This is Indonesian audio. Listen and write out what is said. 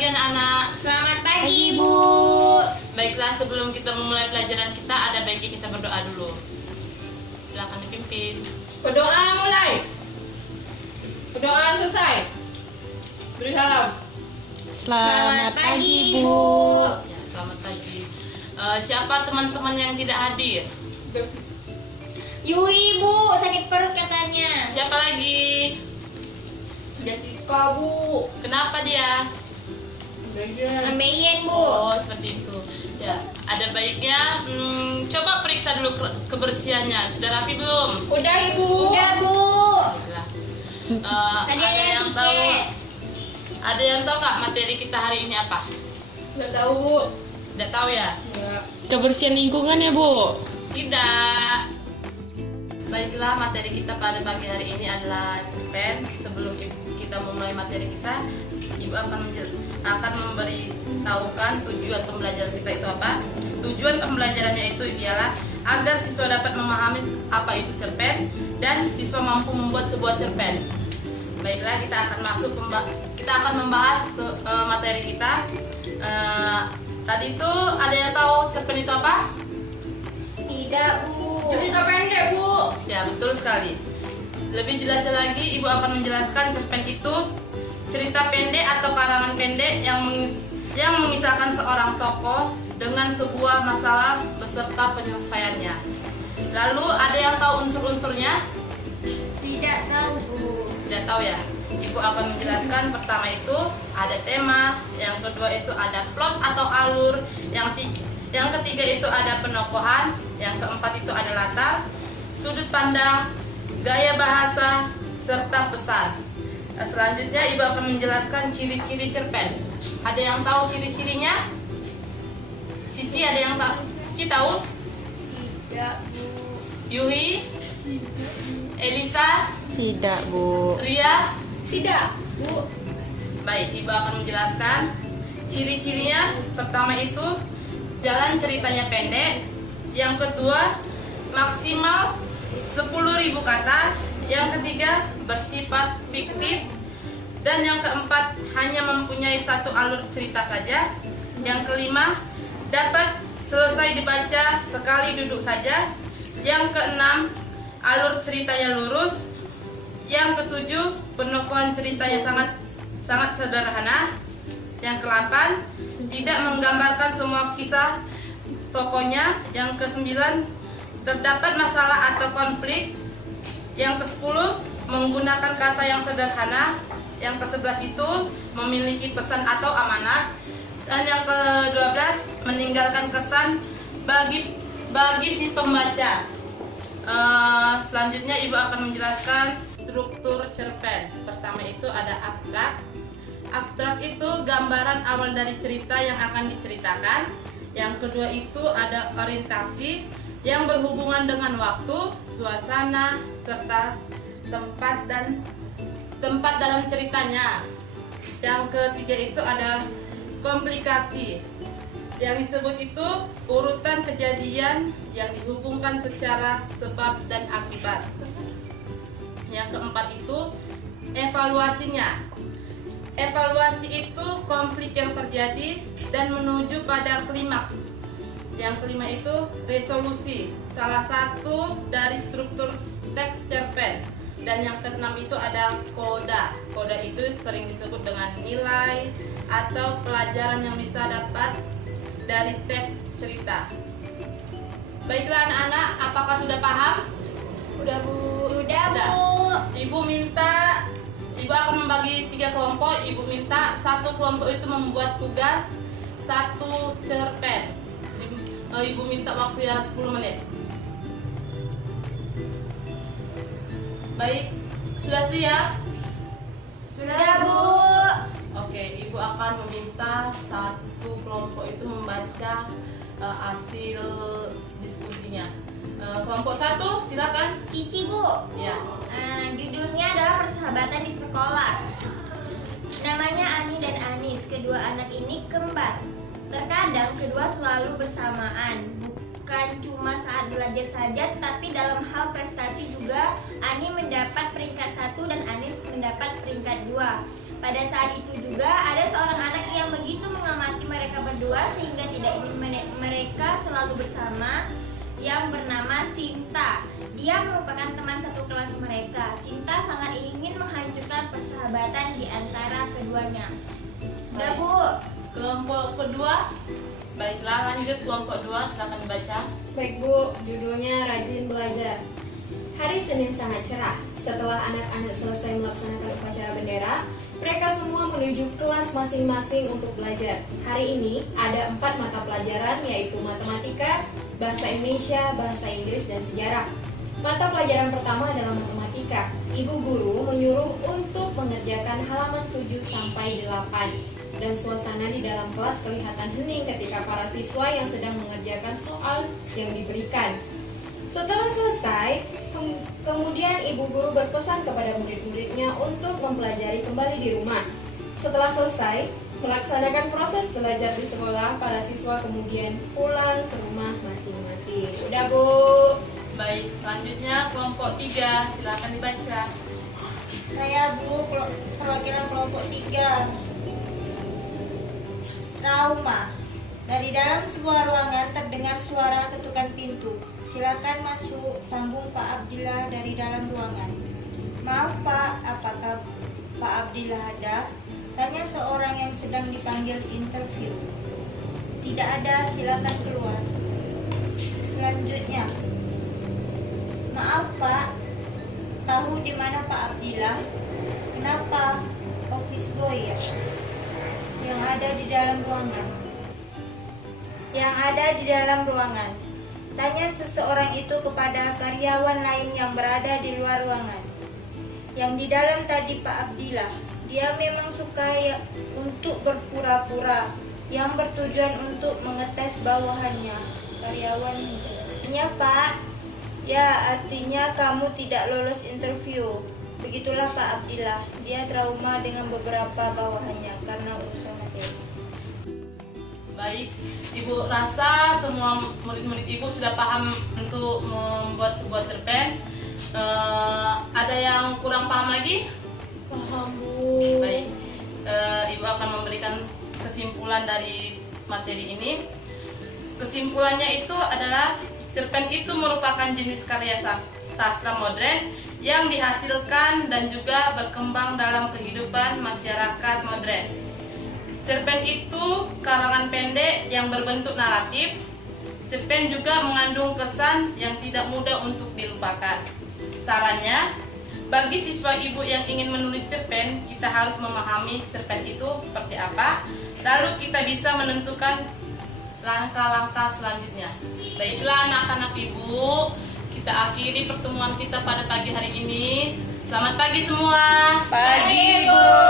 pagi anak-anak. Selamat pagi, Bu. Baiklah, sebelum kita memulai pelajaran kita, ada baiknya kita berdoa dulu. Silakan dipimpin. Berdoa mulai. Berdoa selesai. Beri salam. Selamat pagi, Bu. Ya, selamat pagi. Siapa teman-teman yang tidak hadir? Yui, Bu, sakit perut katanya. Siapa lagi? Jessica, Bu. Kenapa dia? Ambeien, Bu. Oh, seperti itu. Ya, ada baiknya coba periksa dulu kebersihannya. Sudah rapi belum? Udah, Ibu. Udah, Bu. Baiklah. Tadi ada ada yang tahu? tiket. Ada yang tahu nggak materi kita hari ini apa? Nggak tahu, Bu. Tidak tahu ya? Nggak. Kebersihan lingkungan ya, Bu? Tidak. Baiklah, materi kita pada pagi hari ini adalah cerpen. Sebelum kita memulai materi kita, Ibu akan memberitahukan tujuan pembelajaran kita itu apa. Tujuan pembelajarannya itu ialah agar siswa dapat memahami apa itu cerpen dan siswa mampu membuat sebuah cerpen. Baiklah, kita akan membahas materi kita. Tadi itu ada yang tahu cerpen itu apa? Tidak, Bu. Cerita pendek, Bu. Ya, betul sekali. Lebih jelasnya lagi, Ibu akan menjelaskan cerpen itu cerita pendek atau karangan pendek yang mengisahkan seorang tokoh dengan sebuah masalah beserta penyelesaiannya. Lalu ada yang tahu unsur-unsurnya? Tidak tahu, Bu. Tidak tahu ya? Ibu akan menjelaskan. Pertama itu ada tema, yang kedua itu ada plot atau alur, yang ketiga itu ada penokohan, yang keempat itu ada latar, sudut pandang, gaya bahasa, serta pesan. Selanjutnya Ibu akan menjelaskan ciri-ciri cerpen. Ada yang tahu ciri-cirinya? Cici ada yang tahu? Cici tahu? Tidak, Bu. Yuhi? Elisa? Tidak, Bu. Ria? Tidak, Bu. Baik, Ibu akan menjelaskan ciri-cirinya. Pertama itu jalan ceritanya pendek. Yang kedua maksimal 10.000 kata. Yang ketiga bersifat fiktif. Dan yang keempat hanya mempunyai satu alur cerita saja. Yang kelima dapat selesai dibaca sekali duduk saja. Yang keenam alur ceritanya lurus. Yang ketujuh penokohan ceritanya sangat sederhana. Yang ke-8 tidak menggambarkan semua kisah tokohnya. Yang ke-9 terdapat masalah atau konflik. Yang ke-10 menggunakan kata yang sederhana. Yang ke-11 itu memiliki pesan atau amanat. Dan yang ke-12 meninggalkan kesan bagi si pembaca. Selanjutnya Ibu akan menjelaskan struktur cerpen. Pertama itu ada abstrak. Abstrak itu gambaran awal dari cerita yang akan diceritakan. Yang kedua itu ada orientasi yang berhubungan dengan waktu, suasana, serta tempat dalam ceritanya. Yang ketiga itu ada komplikasi. Yang disebut itu urutan kejadian yang dihubungkan secara sebab dan akibat. Yang keempat itu evaluasinya. Evaluasi itu konflik yang terjadi dan menuju pada klimaks. Yang kelima itu resolusi, salah satu dari struktur teks cerpen. Dan yang keenam itu ada koda. Koda itu sering disebut dengan nilai atau pelajaran yang bisa dapat dari teks cerita. Baiklah anak-anak, apakah sudah paham? Udah, Bu. Sudah, Sudah. Bu. Ibu akan membagi 3 kelompok. Ibu minta satu kelompok itu membuat tugas satu cerpen. Ibu minta waktu ya 10 menit. Baik, sudah siap? Sudah, Bu. Oke, Ibu akan meminta satu kelompok itu membaca hasil diskusinya. Kelompok 1, silakan. Cici, Bu. Ya. Judulnya adalah Persahabatan di Sekolah. Namanya Ani dan Anis. Kedua anak ini kembar. Terkadang kedua selalu bersamaan. Bukan cuma saat belajar saja, tetapi dalam hal prestasi juga. Ani mendapat peringkat 1 dan Anis mendapat peringkat 2. Pada saat itu juga ada seorang anak yang begitu mengamati mereka berdua sehingga tidak ingin mereka selalu bersama, yang bernama Sinta. Dia merupakan teman satu kelas mereka. Sinta sangat ingin menghancurkan persahabatan di antara keduanya. Udah, Bu. Kelompok kedua. Baiklah, lanjut kelompok 2, silakan baca. Baik Bu, judulnya Rajin Belajar. Hari Senin sangat cerah. Setelah anak-anak selesai melaksanakan upacara bendera, mereka semua menuju kelas masing-masing untuk belajar. Hari ini ada 4 mata pelajaran, yaitu matematika, bahasa Indonesia, bahasa Inggris, dan sejarah. Mata pelajaran pertama adalah matematika. Ibu guru menyuruh untuk mengerjakan halaman 7 sampai 8. Dan suasana di dalam kelas kelihatan hening ketika para siswa yang sedang mengerjakan soal yang diberikan. Setelah selesai, kemudian ibu guru berpesan kepada murid-muridnya untuk mempelajari kembali di rumah. Setelah selesai melaksanakan proses belajar di sekolah, para siswa kemudian pulang ke rumah masing-masing. Udah, Bu. Baik, selanjutnya kelompok 3, silakan dibaca. Saya Bu, perwakilan kelompok 3. Trauma. Dari dalam sebuah ruangan terdengar suara ketukan pintu. Silakan masuk, sambung Pak Abdillah dari dalam ruangan. Maaf Pak, apakah Pak Abdillah ada? Tanya seorang yang sedang dipanggil interview. Tidak ada, silakan keluar. Selanjutnya, maaf Pak, tahu di mana Pak Abdillah? Kenapa? Office boy ya? Yang ada di dalam ruangan. Yang ada di dalam ruangan. Tanya seseorang itu kepada karyawan lain yang berada di luar ruangan. Yang di dalam tadi Pak Abdillah. Dia memang suka untuk berpura-pura, yang bertujuan untuk mengetes bawahannya. Karyawan tanya, Pak, ya artinya kamu tidak lolos interview. Begitulah Pak Abdillah, dia trauma dengan beberapa bawahannya karena urusan materi. Baik, Ibu rasa semua murid-murid Ibu sudah paham untuk membuat sebuah cerpen. Ada yang kurang paham lagi? Paham, Bu. Baik, Ibu akan memberikan kesimpulan dari materi ini. Kesimpulannya itu adalah cerpen itu merupakan jenis karya sastra modern yang dihasilkan dan juga berkembang dalam kehidupan masyarakat modern. Cerpen itu karangan pendek yang berbentuk naratif. Cerpen juga mengandung kesan yang tidak mudah untuk dilupakan. Sarannya, bagi siswa ibu yang ingin menulis cerpen, kita harus memahami cerpen itu seperti apa, lalu kita bisa menentukan langkah-langkah selanjutnya. Baiklah anak-anak ibu, kita akhiri pertemuan kita pada pagi hari ini. Selamat pagi semua. Pagi, Bu.